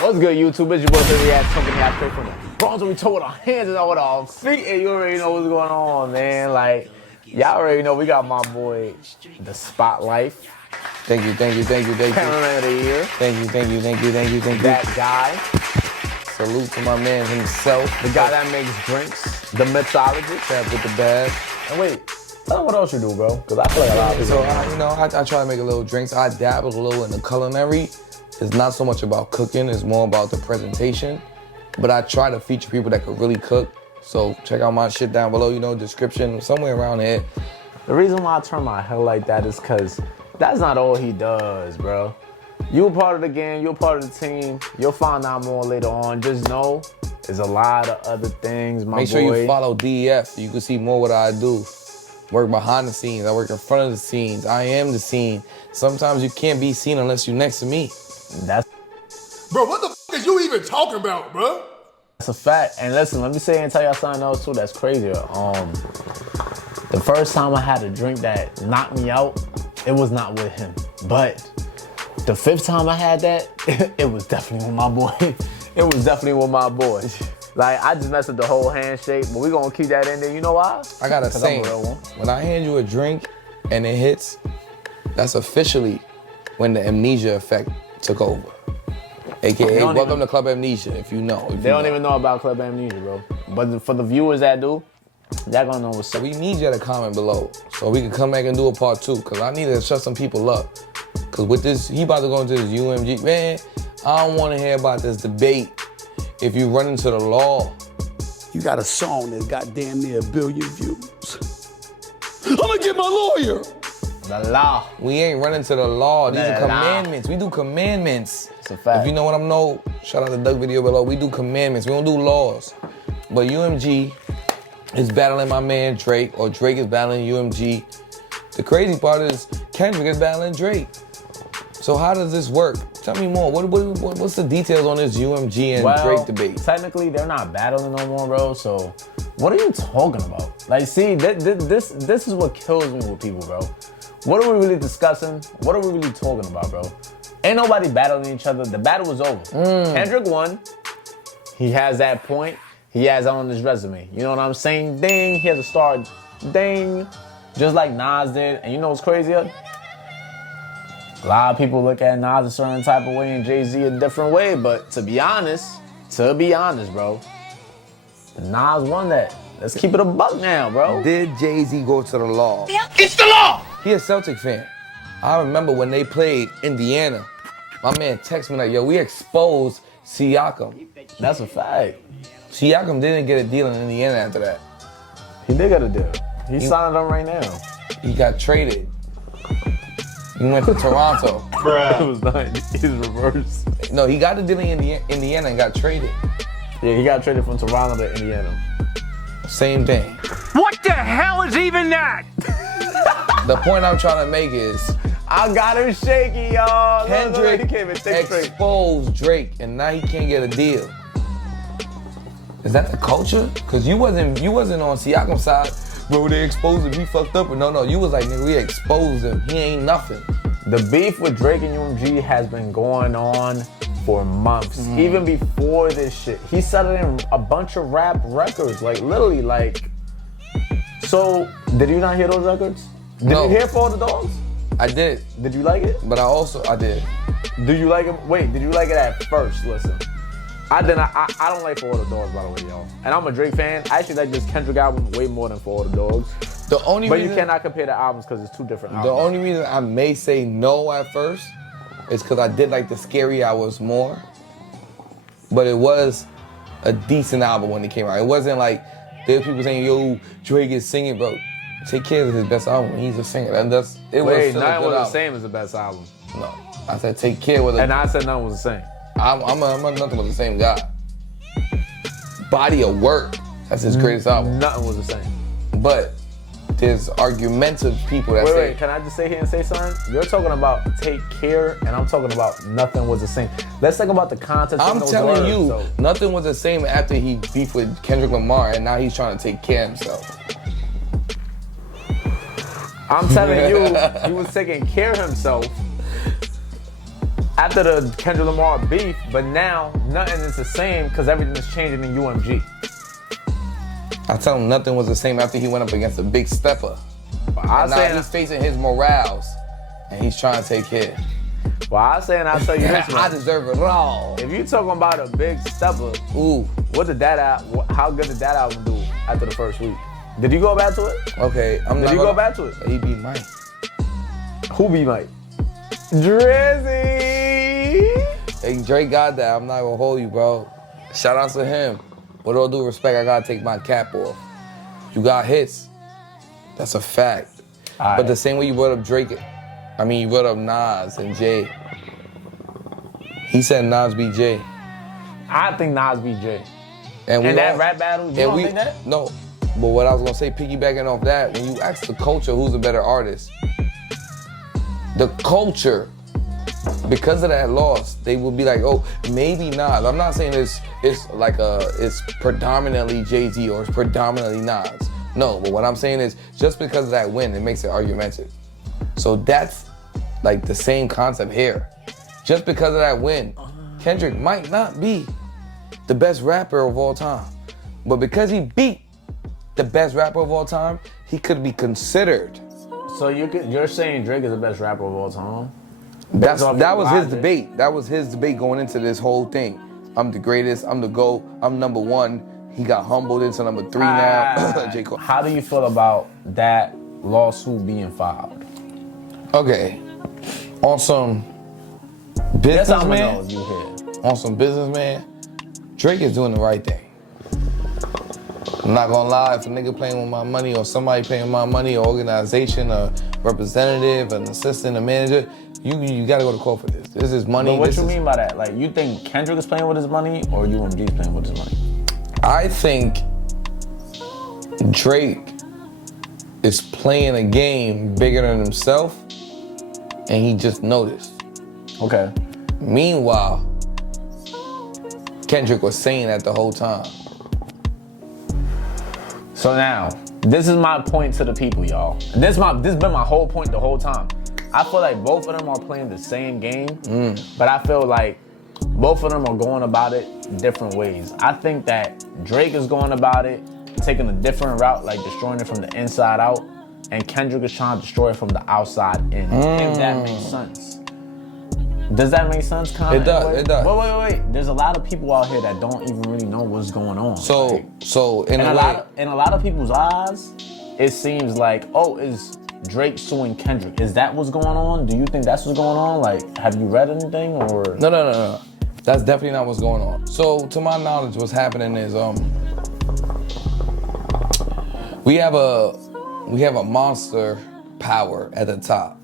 What's good, YouTube? It's your boy FLAVORREACTS, something I straight from the Bronx, we talk with our hands and with our feet, and you already know what's going on, man. Like, y'all already know we got my boy, the Spotlight. Thank you. Cameraman of the year. Thank you. That guy. Salute to my man himself. The guy that makes drinks. The mixologist. Tap with the bag. And wait, tell them what else you do, bro. Because I feel like a lot of people. So, I try to make a little drinks. I dabble a little in the culinary. It's not so much about cooking, it's more about the presentation. But I try to feature people that could really cook. So check out my shit down below, description, somewhere around here. The reason why I turn my head like that is because that's not all he does, bro. You're part of the game, you're part of the team. You'll find out more later on. Just know there's a lot of other things, my boy. Make sure you follow DEF so you can see more what I do. Work behind the scenes, I work in front of the scenes. I am the scene. Sometimes you can't be seen unless you're next to me. Bro, what the f is you even talking about, bro? That's a fact. And listen, let me say and tell y'all something else too that's crazier. The first time I had a drink that knocked me out, it was not with him. But the fifth time I had that, it was definitely with my boy. It was definitely with my boy. Like, I just messed with the whole handshake, but we gonna keep that in there. You know why? I got a saying. When I hand you a drink and it hits, that's officially when the amnesia effect took over. AKA, welcome to Club Amnesia, if you know. They don't even know about Club Amnesia, bro. But for the viewers that do, they're gonna know what's up. We need you to comment below so we can come back and do a part 2, because I need to shut some people up. Because with this, he about to go into this UMG. Man, I don't want to hear about this debate if you run into the law. You got a song that's got damn near 1 billion views. I'm gonna get my lawyer. The law. We ain't running to the law. These are commandments. We do commandments. It's a fact. If you know what I'm know, shout out to Doug video below. We do commandments. We don't do laws. But UMG is battling my man Drake, or Drake is battling UMG. The crazy part is Kendrick is battling Drake. So how does this work? Tell me more. What's the details on this UMG and Drake debate? Technically, they're not battling no more, bro. So what are you talking about? Like, see, this is what kills me with people, bro. What are we really discussing? What are we really talking about, bro? Ain't nobody battling each other. The battle was over. Kendrick won. He has that point. He has that on his resume. You know what I'm saying? Ding. He has a star. Ding. Just like Nas did. And you know what's crazier? A lot of people look at Nas a certain type of way and Jay-Z a different way. But to be honest, bro, Nas won that. Let's keep it a buck now, bro. Did Jay-Z go to the law? It's the law! He a Celtic fan. I remember when they played Indiana, my man texted me like, yo, we exposed Siakam. That's a fact. Siakam didn't get a deal in Indiana after that. He did get a deal. He's signing them right now. He got traded. He went to Toronto. Bruh. It was not, he's reversed. No, he got the deal in Indiana and got traded. Yeah, he got traded from Toronto to Indiana. Same thing. What the hell is even that? The point I'm trying to make is, I got him shaky, y'all. Kendrick Exposed Drake, and now he can't get a deal. Is that the culture? Cause you wasn't on Siakam's side. Bro, they exposed him, he fucked up. And no, you was like, nigga, we exposed him. He ain't nothing. The beef with Drake and UMG has been going on for months. Even before this shit. He said it in a bunch of rap records. Like, literally, like. So, did you not hear those records? Did you hear For All the Dogs? I did. Did you like it? But I did. Do you like it? Wait, did you like it at first? Listen. I don't like For All the Dogs, by the way, y'all. And I'm a Drake fan. I actually like this Kendrick album way more than For All the Dogs. But you cannot compare the albums because it's two different albums. The only reason I may say no at first is because I did like the Scary Hours more. But it was a decent album when it came out. It wasn't like there were people saying, yo, Drake is singing, bro. Take Care is his best album. He's a singer. And it was still Wait, a good None was album. the same as the best album. No. I said Take Care was And I said None was the same. I'm nothing but the same guy. Body of Work. That's his greatest album. Nothing was the same. But there's argumentative people that say. Wait, can I just say here and say something? You're talking about Take Care, and I'm talking about Nothing was the same. Let's talk about the context of those words. I'm telling you, Nothing was the same after he beefed with Kendrick Lamar, and now he's trying to take care of himself. I'm telling you, he was taking care of himself after the Kendrick Lamar beef, but now nothing is the same because everything is changing in UMG. I tell him nothing was the same after he went up against a big stepper. And now he's facing his morals, and he's trying to take care. Well, I'll tell you this, I deserve it all. If you talking about a big stepper, Ooh. How good did that album do after the first week? Did he go back to it? Okay, Did he go back to it? He beat Mike. Who beat Mike? Drizzy! Hey, Drake got that. I'm not gonna hold you, bro. Shout out to him. With all due respect, I gotta take my cap off. You got hits. That's a fact. Right. But the same way you brought up Drake, you brought up Nas and Jay. He said Nas beat Jay. I think Nas beat Jay. And that rap battle, you don't think that? No. But what I was gonna say, piggybacking off that, when you ask the culture who's a better artist, the culture, because of that loss, they will be like, oh, maybe Nas. I'm not saying it's predominantly Jay-Z or it's predominantly Nas. No, but what I'm saying is just because of that win, it makes it argumentative. So that's like the same concept here. Just because of that win, Kendrick might not be the best rapper of all time. But because he beat the best rapper of all time, he could be considered. So you're saying Drake is the best rapper of all time? That was his debate. That was his debate going into this whole thing. I'm the greatest, I'm the GOAT, I'm number one. He got humbled into number 3 now. J. Cole. How do you feel about that lawsuit being filed? Okay, on some businessman, Drake is doing the right thing. I'm not gonna lie, if a nigga playing with my money or somebody paying my money, an organization, a representative, an assistant, a manager, you gotta go to court for this. This is money. But what you mean by that? Like, you think Kendrick is playing with his money or UMG is playing with his money? I think Drake is playing a game bigger than himself, and he just noticed. Okay. Meanwhile, Kendrick was saying that the whole time. So now, this is my point to the people, y'all. And this has been my whole point the whole time. I feel like both of them are playing the same game, but I feel like both of them are going about it different ways. I think that Drake is going about it, taking a different route, like destroying it from the inside out, and Kendrick is trying to destroy it from the outside in, if that makes sense. Does that make sense, Connor? It does. Wait. There's a lot of people out here that don't even really know what's going on. In a lot of people's eyes, it seems like, oh, is Drake suing Kendrick? Is that what's going on? Do you think that's what's going on? Like, have you read anything or? No. That's definitely not what's going on. So, to my knowledge, what's happening is we have a monster power at the top,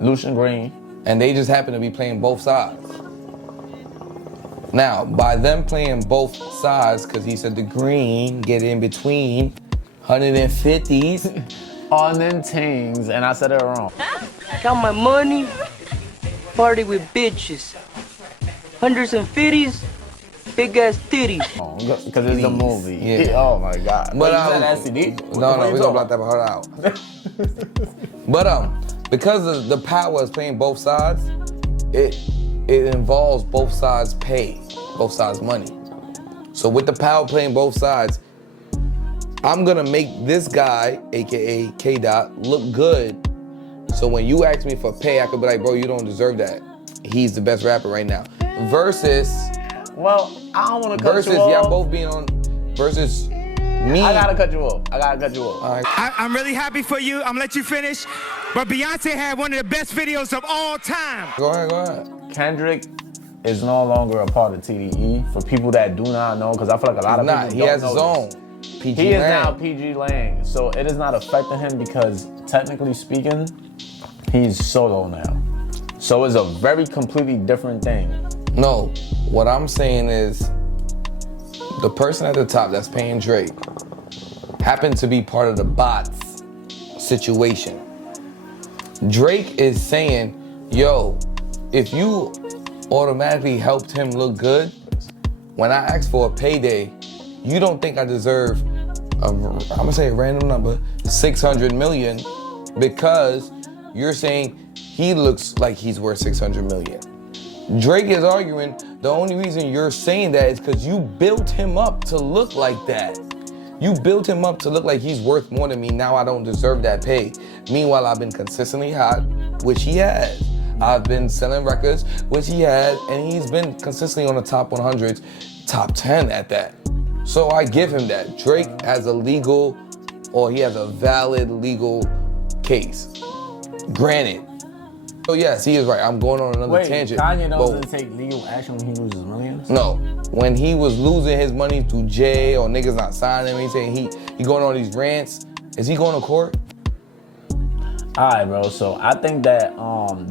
Lucian Green. And they just happen to be playing both sides. Now, by them playing both sides, because he said the green get in between 150s on them things, and I said it wrong. Count my money, party with bitches. 150s, big ass titties. Because it's the movie. Yeah. Oh my God. But STD? No, we're gonna block that part out. But because the power is playing both sides, it involves both sides pay, both sides money. So with the power playing both sides, I'm gonna make this guy, AKA K-Dot, look good. So when you ask me for pay, I could be like, bro, you don't deserve that. He's the best rapper right now. Versus, well, I don't wanna cut you off. Versus y'all both being on, versus me. I gotta cut you off. All right. I'm really happy for you. I'm gonna let you finish. But Beyonce had one of the best videos of all time. Go ahead. Kendrick is no longer a part of TDE. For people that do not know, because I feel like a lot of people don't know. He has his own. PG He Lang. is now PG Lang. So it is not affecting him because technically speaking, he's solo now. So it's a very completely different thing. No, what I'm saying is the person at the top that's paying Drake happened to be part of the bots situation. Drake is saying, yo, if you automatically helped him look good, when I asked for a payday, you don't think I deserve, I'm gonna say a random number, 600 million, because you're saying he looks like he's worth 600 million. Drake is arguing the only reason you're saying that is because you built him up to look like that. You built him up to look like he's worth more than me. Now I don't deserve that pay. Meanwhile, I've been consistently hot, which he has. I've been selling records, which he had, and he's been consistently on the top 100s, top 10 at that. So I give him that. Drake has a legal, or he has a valid legal case. Granted. So yes, he is right. I'm going on another tangent. Kanye doesn't take legal action when he loses millions? No. When he was losing his money through Jay or niggas not signing him, he saying he going on these rants. Is he going to court? Alright, bro. So I think that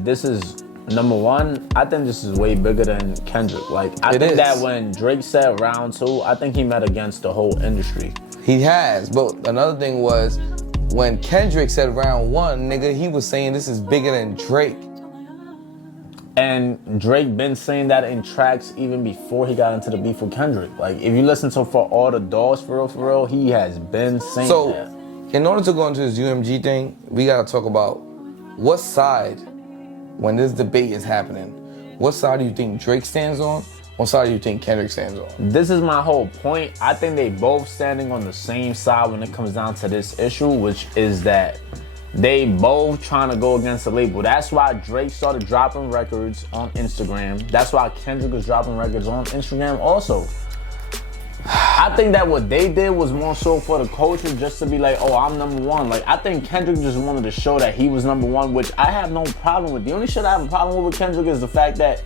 this is number one. I think this is way bigger than Kendrick. Like I think that when Drake said round 2, I think he met against the whole industry. He has, but another thing was when Kendrick said round 1, nigga, he was saying this is bigger than Drake. And Drake been saying that in tracks even before he got into the beef with Kendrick. Like if you listen to For All the Dogs, for real, he has been saying that. So in order to go into this UMG thing, we gotta talk about what side, when this debate is happening, what side do you think Drake stands on? What side do you think Kendrick stands on? This is my whole point. I think they both standing on the same side when it comes down to this issue, which is that they both trying to go against the label. That's why Drake started dropping records on Instagram. That's why Kendrick was dropping records on Instagram also. I think that what they did was more so for the culture, just to be like, oh, I'm number one. Like, I think Kendrick just wanted to show that he was number one, which I have no problem with. The only shit I have a problem with Kendrick is the fact that,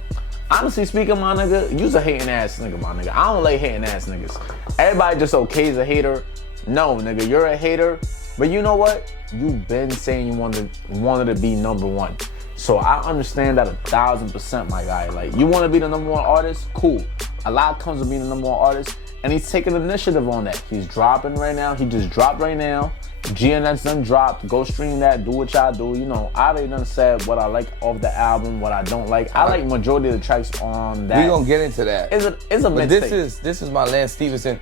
honestly speaking, my nigga, you's a hating ass nigga, my nigga. I don't like hating ass niggas. Everybody just okay's a hater. No, nigga, you're a hater. But you know what? You've been saying you wanted to be number one. So I understand that 1,000%, my guy. Like, you want to be the number one artist? Cool. A lot comes with being the number one artist. And he's taking initiative on that. He's dropping right now. He just dropped right now. GNX done dropped. Go stream that. Do what y'all do. You know, I already done said what I like of the album, what I don't like. I like majority of the tracks on that. We gonna get into that. It's a but mixtape. This is my Lance Stevenson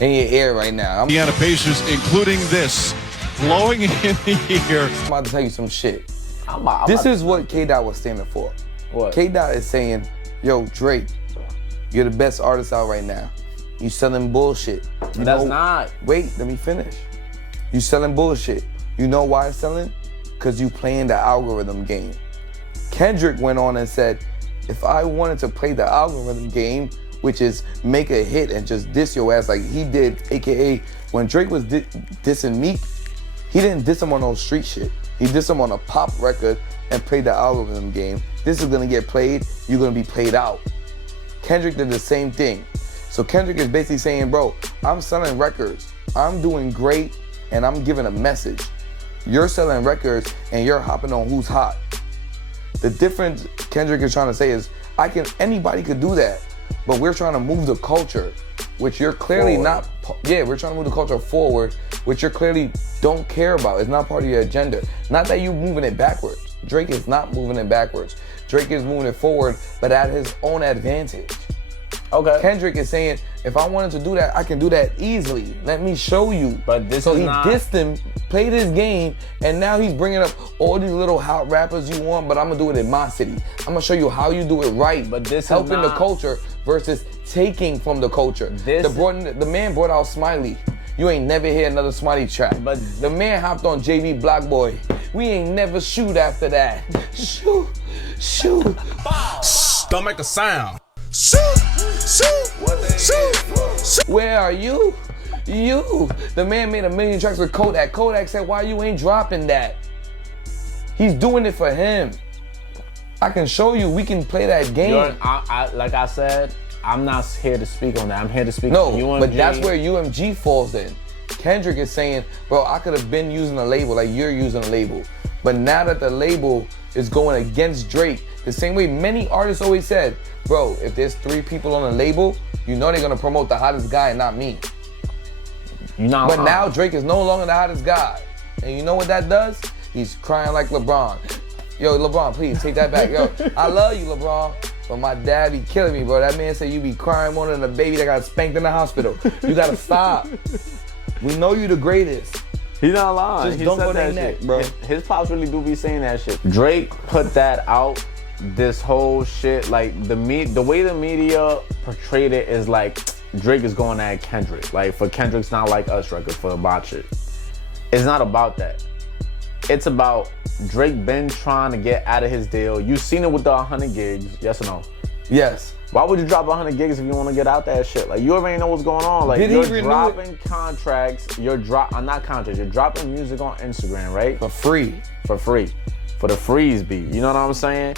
in your ear right now. Indiana Pacers, including this, blowing in the ear. I'm about to tell you some shit. This is what K-Dot was standing for. What? K-Dot is saying, yo, Drake, you're the best artist out right now. You selling bullshit. That's not. Wait, let me finish. You selling bullshit. You know why it's selling? Because you playing the algorithm game. Kendrick went on and said, if I wanted to play the algorithm game, which is make a hit and just diss your ass like he did, AKA when Drake was dissing Meek, he didn't diss him on no street shit. He dissed him on a pop record and played the algorithm game. This is gonna get played, you're gonna be played out. Kendrick did the same thing. So Kendrick is basically saying, bro, I'm selling records, I'm doing great, and I'm giving a message. You're selling records and you're hopping on who's hot. The difference Kendrick is trying to say is, anybody could do that, but we're trying to move the culture, which you're clearly not, we're trying to move the culture forward, which you clearly don't care about. It's not part of your agenda. Not that you're moving it backwards. Drake is not moving it backwards. Drake is moving it forward, but at his own advantage. Okay. Kendrick is saying, if I wanted to do that, I can do that easily. Let me show you. But this so is he not... dissed him, played his game, and now he's bringing up all these little hot rappers you want, but I'm gonna do it in my city. I'm gonna show you how you do it right. But this helping is not... the culture versus taking from the culture. The man brought out Smiley. You ain't never hear another Smiley track. But the man hopped on JB Black Boy. We ain't never shoot after that. Shoot. Don't make a sound. Where are you? The man made 1 million tracks with Kodak. Kodak said, why you ain't dropping that? He's doing it for him. I can show you, we can play that game. Like I said, I'm not here to speak on that. I'm here to speak on UMG. No, but that's where UMG falls in. Kendrick is saying, bro, I could have been using a label like you're using a label. But now that the label is going against Drake, the same way many artists always said, bro, if there's 3 people on a label, you know they're gonna promote the hottest guy and not me. But now Drake is no longer the hottest guy. And you know what that does? He's crying like LeBron. Yo, LeBron, please take that back. Yo, I love you, LeBron, but my dad be killing me, bro. That man said you be crying more than a baby that got spanked in the hospital. You gotta stop. We know you the greatest. He's not lying. Just he don't said go that neck, shit. bro. His pops really do be saying that shit. Drake put that out this whole shit, like the way the media portrayed it is like Drake is going at Kendrick. Like for Kendrick's Not Like Us record for Botch It. It's not about that. It's about Drake been trying to get out of his deal. You seen it with the 100 gigs, yes or no? Yes. Why would you drop 100 gigs if you want to get out that shit? Like you already know what's going on. Like Did he you're renew dropping contracts. You're not contracts. You're dropping music on Instagram, right? For free. For free. For the freeze beat. You know what I'm saying?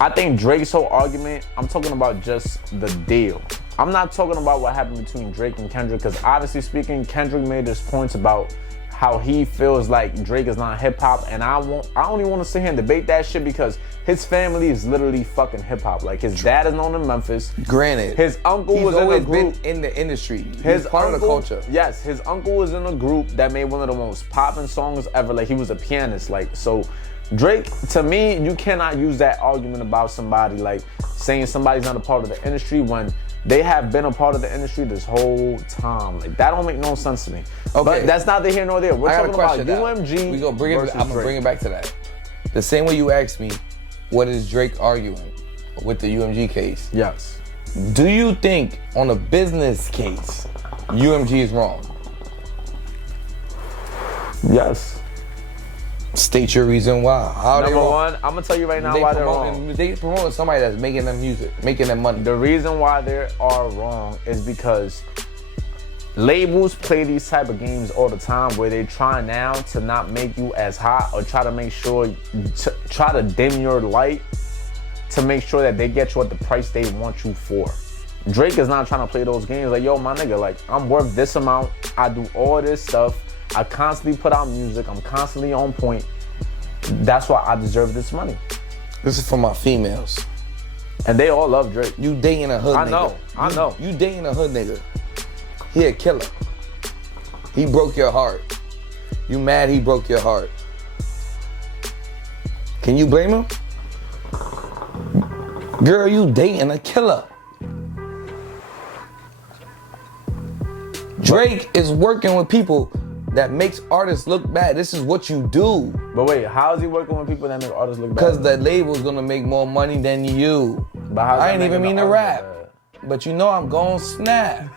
I think Drake's whole argument, I'm talking about just the deal. I'm not talking about what happened between Drake and Kendrick, because honestly speaking, Kendrick made his points about how he feels like Drake is not hip hop, and I don't even want to sit here and debate that shit because his family is literally fucking hip hop. Like his dad is known in Memphis. Granted. His uncle was in a group. Been in the industry. His part of the culture. Yes, his uncle was in a group that made one of the most popping songs ever. Like he was a pianist. Like so, Drake, to me, you cannot use that argument about somebody like saying somebody's not a part of the industry when they have been a part of the industry this whole time. Like that don't make no sense to me. Okay. But that's neither here nor there. We're talking about UMG. I'm gonna bring it back to that. The same way you asked me, what is Drake arguing with the UMG case? Yes. Do you think on a business case, UMG is wrong? Yes. State your reason why. Number one, I'm gonna tell you right now why they're wrong. They promoting somebody that's making them music, making them money. The reason why they are wrong is because labels play these type of games all the time where they try now to not make you as hot or try to make sure, try to dim your light to make sure that they get you at the price they want you for. Drake is not trying to play those games like, yo, my nigga, like, I'm worth this amount. I do all this stuff. I constantly put out music. I'm constantly on point. That's why I deserve this money. This is for my females. And they all love Drake. You dating a hood nigga. I know. You dating a hood nigga. He a killer. He broke your heart. You mad he broke your heart. Can you blame him? Girl, you dating a killer. Drake is working with people that makes artists look bad. This is what you do. But wait, how is he working with people that make artists look bad? Because the label's gonna make more money than you. But how's I ain't even mean to rap. But you know I'm gon' snap.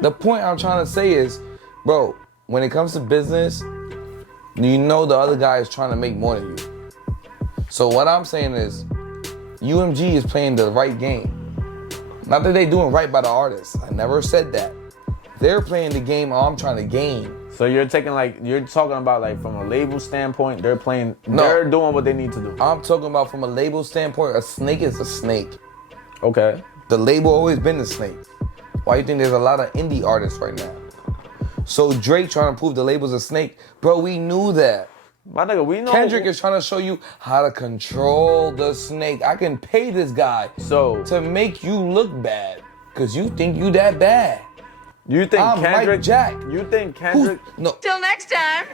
The point I'm trying to say is, bro, when it comes to business, you know the other guy is trying to make more than you. So what I'm saying is, UMG is playing the right game. Not that they doing right by the artists. I never said that. They're playing the game I'm trying to gain. So you're talking about like from a label standpoint, they're doing what they need to do. I'm talking about from a label standpoint, a snake is a snake. Okay. The label always been the snake. Why you think there's a lot of indie artists right now? So Drake trying to prove the label's a snake, bro, we knew that. My nigga, we know. Kendrick is trying to show you how to control the snake. I can pay this guy to make you look bad, cause you think you that bad. You think I'm Kendrick? Mike Jack. You think Kendrick? No. Till next time.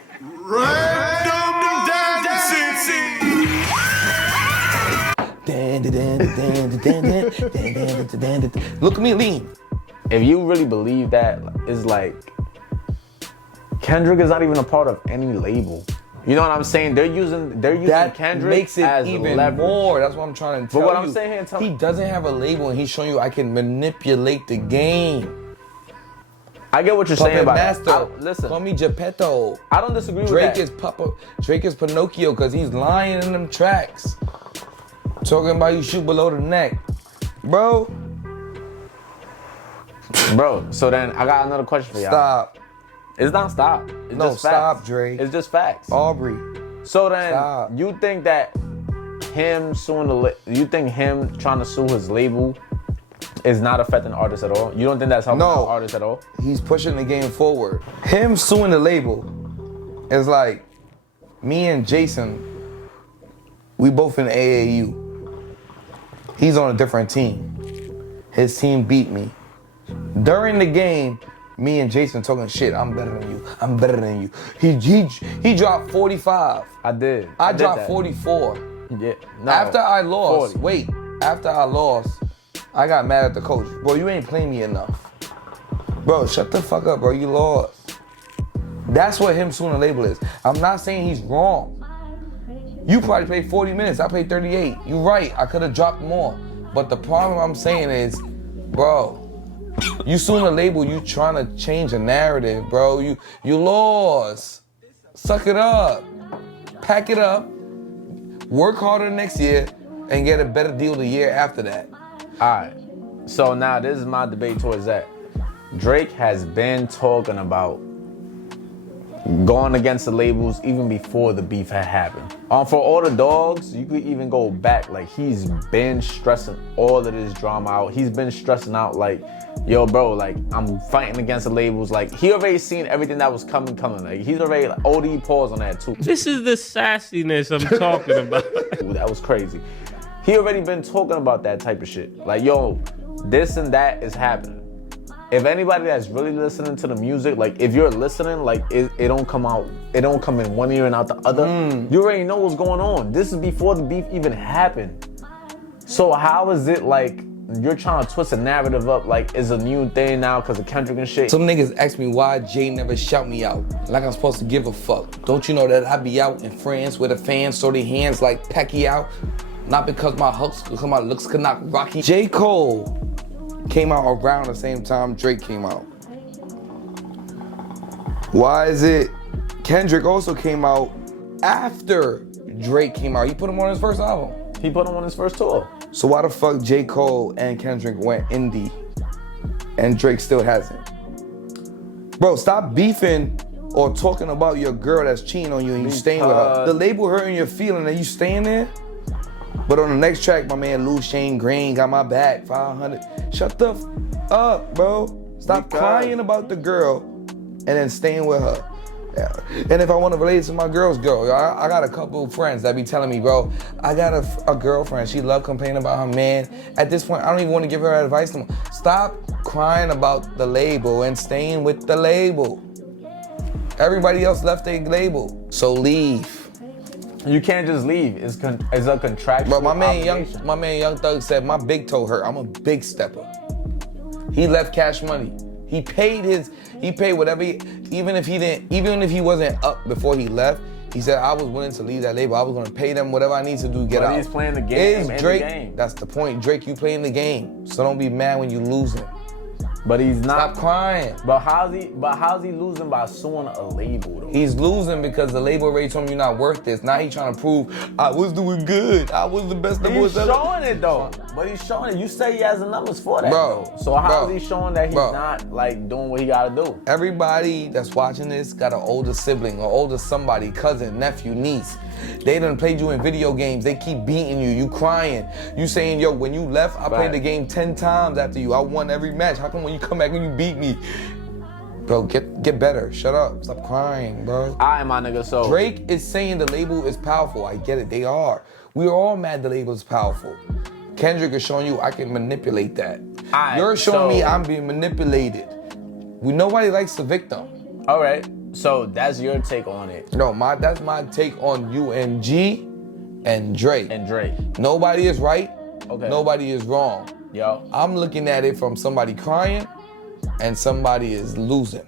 Look at me lean. If you really believe that, it's like Kendrick is not even a part of any label. You know what I'm saying? They're using That Kendrick makes it as even leverage. more. That's what I'm trying to tell you. But what I'm saying here, he doesn't have a label, and he's showing you I can manipulate the game. I get what you're saying about Master. listen, Call me Geppetto. I don't disagree with Drake that. Drake is Pinocchio because he's lying in them tracks. Talking about you shoot below the neck. Bro. So then I got another question for y'all. Stop. It's not stop. It's No, just facts. stop, Drake. It's just facts. Aubrey. So then Stop. you think that him trying to sue his label is not affecting artists at all? You don't think that's helping artists at all? He's pushing the game forward. Him suing the label is like me and Jason, we both in AAU. He's on a different team. His team beat me. During the game, me and Jason talking shit. I'm better than you. I'm better than you. He dropped 45. I did. I did dropped that. 44. Yeah. No, After I lost, 40. after I lost, I got mad at the coach. Bro, you ain't playing me enough. Bro, shut the fuck up, bro. You lost. That's what him suing the label is. I'm not saying he's wrong. You probably played 40 minutes. I played 38. You're right. I could have dropped more. But the problem I'm saying is, bro, you suing the label. You trying to change a narrative, bro. You lost. Suck it up. Pack it up. Work harder next year and get a better deal the year after that. All right. So now this is my debate towards that. Drake has been talking about going against the labels even before the beef had happened. For all the dogs, you could even go back. Like, he's been stressing all of this drama out. He's been stressing out like, yo, bro, like, I'm fighting against the labels. Like, he already seen everything that was coming. Like, he's already like, OD pause on that too. This is the sassiness I'm talking about. That was crazy. He already been talking about that type of shit. Like, yo, this and that is happening. If anybody that's really listening to the music, like, if you're listening, like, it don't come out, it don't come in one ear and out the other. You already know what's going on. This is before the beef even happened. So how is it like you're trying to twist a narrative up like it's a new thing now because of Kendrick and shit? Some niggas ask me why Jay never shout me out. Like I'm supposed to give a fuck. Don't you know that I be out in France with the fans throw their hands like Pacquiao? Not because my looks could knock Rocky. J. Cole came out around the same time Drake came out. Why is it Kendrick also came out after Drake came out? He put him on his first album. He put him on his first tour. So why the fuck J. Cole and Kendrick went indie and Drake still hasn't? Bro, stop beefing or talking about your girl that's cheating on you and you staying with her. The label hurting your feeling and you staying there? But on the next track, my man Lou Shane Green got my back, 500. Shut the up, bro. Stop crying about the girl and then staying with her. Yeah. And if I want to relate to my girl's girl, I got a couple of friends that be telling me, bro, I got a girlfriend. She love complaining about her man. At this point, I don't even want to give her advice no more. Stop crying about the label and staying with the label. Everybody else left their label, so leave. You can't just leave. It's a contractual Bro, my man obligation. Young Thug said my big toe hurt. I'm a big stepper. He left Cash Money. He paid whatever. Even if he wasn't up before he left, he said I was willing to leave that label. I was gonna pay them whatever I need to do to get out. He's playing the game. Is Drake? That's the point. Drake, you playing the game, so don't be mad when you losing. But he's not. Stop crying. But how's he losing by suing a label though? He's losing because the label already told him you're not worth this. Now he's trying to prove I was doing good. I was the best. He's showing it though. But he's showing it. You say he has the numbers for that, bro. So how is he showing that he's not like doing what he gotta do? Everybody that's watching this got an older sibling or older somebody, cousin, nephew, niece. They done played you in video games. They keep beating you. You crying. You saying, yo, when you left, I played the game 10 times after you. I won every match. How come when you come back and you beat me? Bro, get better. Shut up. Stop crying, bro. All right, my nigga, so. Drake is saying the label is powerful. I get it. They are. We are all mad the label is powerful. Kendrick is showing you I can manipulate that. You're showing me I'm being manipulated. Nobody likes the victim. All right. So that's your take on it. No, that's my take on UMG and Drake. Nobody is right. Okay. Nobody is wrong. Yo. I'm looking at it from somebody crying and somebody is losing.